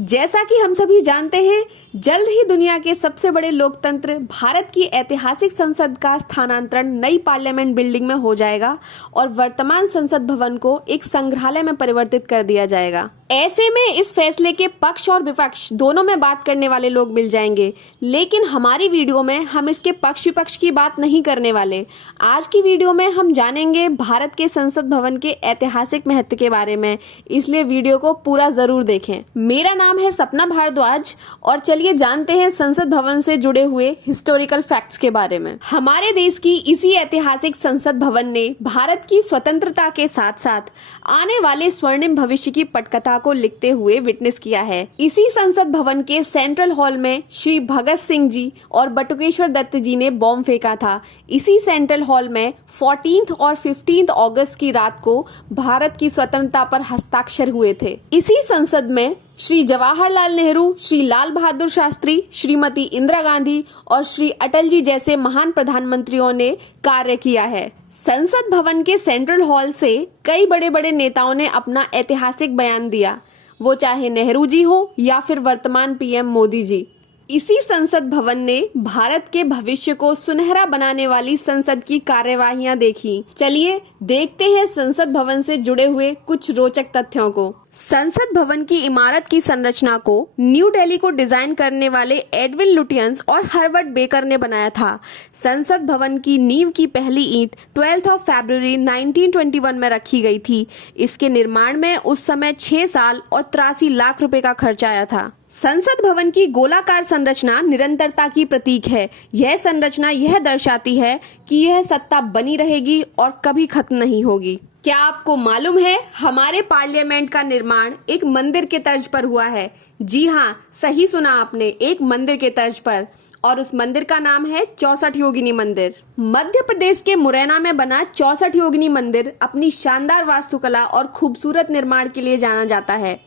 जैसा कि हम सभी जानते हैं, जल्द ही दुनिया के सबसे बड़े लोकतंत्र भारत की ऐतिहासिक संसद का स्थानांतरण नई पार्लियामेंट बिल्डिंग में हो जाएगा और वर्तमान संसद भवन को एक संग्रहालय में परिवर्तित कर दिया जाएगा। ऐसे में इस फैसले के पक्ष और विपक्ष दोनों में बात करने वाले लोग मिल जाएंगे, लेकिन हमारी वीडियो में हम इसके पक्ष विपक्ष की बात नहीं करने वाले। आज की वीडियो में हम जानेंगे भारत के संसद भवन के ऐतिहासिक महत्व के बारे में, इसलिए वीडियो को पूरा जरूर देखें। मेरा नाम है सपना भारद्वाज और चलिए जानते हैं संसद भवन से जुड़े हुए हिस्टोरिकल फैक्ट्स के बारे में। हमारे देश की इसी ऐतिहासिक संसद भवन ने भारत की स्वतंत्रता के साथ साथ आने वाले स्वर्णिम भविष्य की पटकथा को लिखते हुए विटनेस किया है। इसी संसद भवन के सेंट्रल हॉल में श्री भगत सिंह जी और बटुकेश्वर दत्त जी ने बॉम्ब फेंका था। इसी सेंट्रल हॉल में 14 और 15 अगस्त की रात को भारत की स्वतंत्रता पर हस्ताक्षर हुए थे। इसी संसद में श्री जवाहरलाल नेहरू, श्री लाल बहादुर शास्त्री, श्रीमती इंदिरा गांधी और श्री अटल जी जैसे महान प्रधानमंत्रियों ने कार्य किया है। संसद भवन के सेंट्रल हॉल से कई बड़े बड़े नेताओं ने अपना ऐतिहासिक बयान दिया, वो चाहे नेहरू जी हो या फिर वर्तमान पीएम मोदी जी। इसी संसद भवन ने भारत के भविष्य को सुनहरा बनाने वाली संसद की कार्यवाहियां देखी। चलिए देखते हैं संसद भवन से जुड़े हुए कुछ रोचक तथ्यों को। संसद भवन की इमारत की संरचना को न्यू दिल्ली को डिजाइन करने वाले एडविन लुटियंस और हर्बर्ट बेकर ने बनाया था। संसद भवन की नींव की पहली ईंट 12 फरवरी 1921 में रखी गई थी। इसके निर्माण में उस समय 6 साल और 83 लाख रुपए का खर्च आया था। संसद भवन की गोलाकार संरचना निरंतरता की प्रतीक है। यह संरचना यह दर्शाती है कि यह सत्ता बनी रहेगी और कभी खत्म नहीं होगी। क्या आपको मालूम है, हमारे पार्लियामेंट का निर्माण एक मंदिर के तर्ज पर हुआ है। जी हाँ, सही सुना आपने, एक मंदिर के तर्ज पर, और उस मंदिर का नाम है 64 योगिनी मंदिर। मध्य प्रदेश के मुरैना में बना 64 योगिनी मंदिर अपनी शानदार वास्तुकला और खूबसूरत निर्माण के लिए जाना जाता है।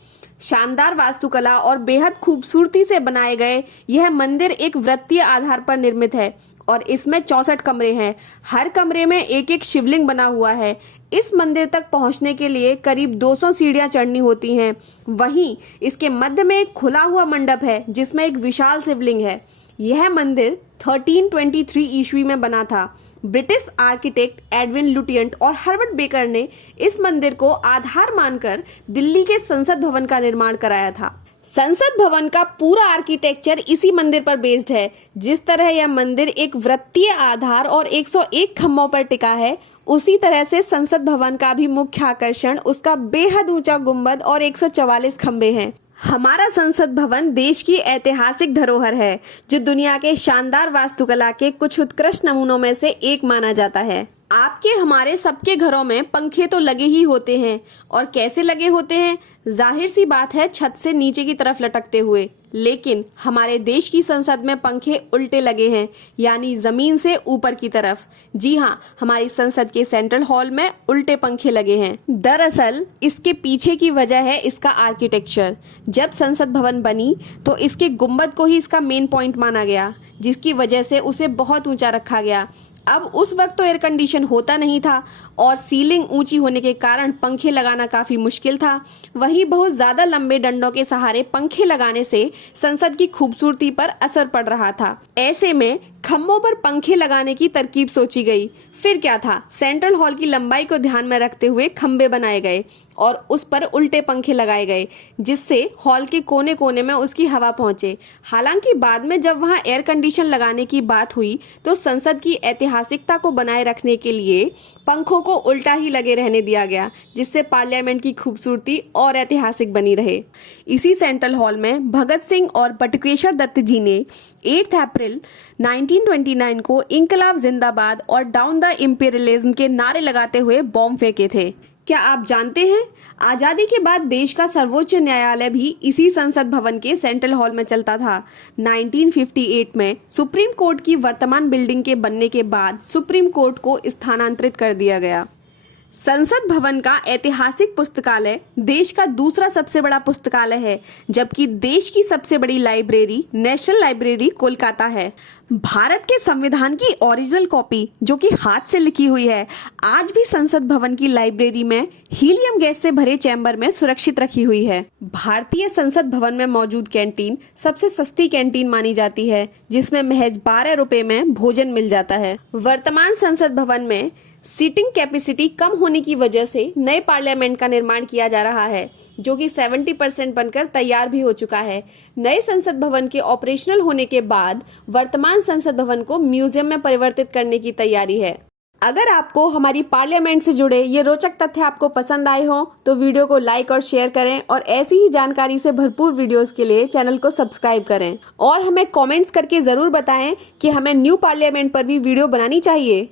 शानदार वास्तुकला और बेहद खूबसूरती से बनाए गए यह मंदिर एक वृत्तीय आधार पर निर्मित है और इसमें 64 कमरे हैं। हर कमरे में एक एक शिवलिंग बना हुआ है। इस मंदिर तक पहुंचने के लिए करीब 200 सीढ़ियां चढ़नी होती हैं। वहीं इसके मध्य में एक खुला हुआ मंडप है जिसमें एक विशाल शिवलिंग है। यह मंदिर 1323 ईस्वी में बना था। ब्रिटिश आर्किटेक्ट एडविन लुटियंट और हर्बर्ट बेकर ने इस मंदिर को आधार मानकर दिल्ली के संसद भवन का निर्माण कराया था। संसद भवन का पूरा आर्किटेक्चर इसी मंदिर पर बेस्ड है। जिस तरह यह मंदिर एक वृत्तीय आधार और 101 खम्भों पर टिका है, उसी तरह से संसद भवन का भी मुख्य आकर्षण उसका बेहद ऊंचा गुंबद और 144 खंभे हैं। हमारा संसद भवन देश की ऐतिहासिक धरोहर है, जो दुनिया के शानदार वास्तुकला के कुछ उत्कृष्ट नमूनों में से एक माना जाता है। आपके हमारे सबके घरों में पंखे तो लगे ही होते हैं, और कैसे लगे होते हैं? जाहिर सी बात है, छत से नीचे की तरफ लटकते हुए। लेकिन हमारे देश की संसद में पंखे उल्टे लगे हैं, यानी जमीन से ऊपर की तरफ। जी हाँ, हमारी संसद के सेंट्रल हॉल में उल्टे पंखे लगे हैं। दरअसल इसके पीछे की वजह है इसका आर्किटेक्चर। जब संसद भवन बनी तो इसके गुंबद को ही इसका मेन पॉइंट माना गया, जिसकी वजह से उसे बहुत ऊंचा रखा गया। अब उस वक्त तो एयर कंडीशन होता नहीं था और सीलिंग ऊंची होने के कारण पंखे लगाना काफी मुश्किल था। वहीं बहुत ज्यादा लंबे डंडों के सहारे पंखे लगाने से संसद की खूबसूरती पर असर पड़ रहा था। ऐसे में खम्भों पर पंखे लगाने की तरकीब सोची गई। फिर क्या था, सेंट्रल हॉल की लंबाई को ध्यान में रखते हुए खंभे बनाए गए और उस पर उल्टे पंखे लगाए गए, जिससे हॉल के कोने कोने में उसकी हवा पहुंचे। हालांकि बाद में जब वहां एयर कंडीशन लगाने की बात हुई तो संसद की ऐतिहासिकता को बनाए रखने के लिए पंखों को उल्टा ही लगे रहने दिया गया, जिससे पार्लियामेंट की खूबसूरती और ऐतिहासिक बनी रहे। इसी सेंट्रल हॉल में भगत सिंह और बटुकेश्वर दत्त जी ने 8 अप्रैल 1929 को इंकलाब जिंदाबाद और डाउन द इंपीरियलिज्म के नारे लगाते हुए बॉम्ब फेंके थे। क्या आप जानते हैं, आजादी के बाद देश का सर्वोच्च न्यायालय भी इसी संसद भवन के सेंट्रल हॉल में चलता था। 1958 में सुप्रीम कोर्ट की वर्तमान बिल्डिंग के बनने के बाद सुप्रीम कोर्ट को स्थानांतरित कर दिया गया। संसद भवन का ऐतिहासिक पुस्तकालय देश का दूसरा सबसे बड़ा पुस्तकालय है, जबकि देश की सबसे बड़ी लाइब्रेरी नेशनल लाइब्रेरी कोलकाता है। भारत के संविधान की ओरिजिनल कॉपी, जो कि हाथ से लिखी हुई है, आज भी संसद भवन की लाइब्रेरी में हीलियम गैस से भरे चैम्बर में सुरक्षित रखी हुई है। भारतीय संसद भवन में मौजूद कैंटीन सबसे सस्ती कैंटीन मानी जाती है, जिसमें महज 12 रुपए में भोजन मिल जाता है। वर्तमान संसद भवन में सीटिंग कैपेसिटी कम होने की वजह से नए पार्लियामेंट का निर्माण किया जा रहा है, जो कि 70% बनकर तैयार भी हो चुका है। नए संसद भवन के ऑपरेशनल होने के बाद वर्तमान संसद भवन को म्यूजियम में परिवर्तित करने की तैयारी है। अगर आपको हमारी पार्लियामेंट से जुड़े ये रोचक तथ्य आपको पसंद आए हो तो वीडियो को लाइक और शेयर करें, और ऐसी ही जानकारी से भरपूर वीडियोस के लिए चैनल को सब्सक्राइब करें, और हमें कमेंट्स करके जरूर बताएं कि हमें न्यू पार्लियामेंट पर भी वीडियो बनानी चाहिए।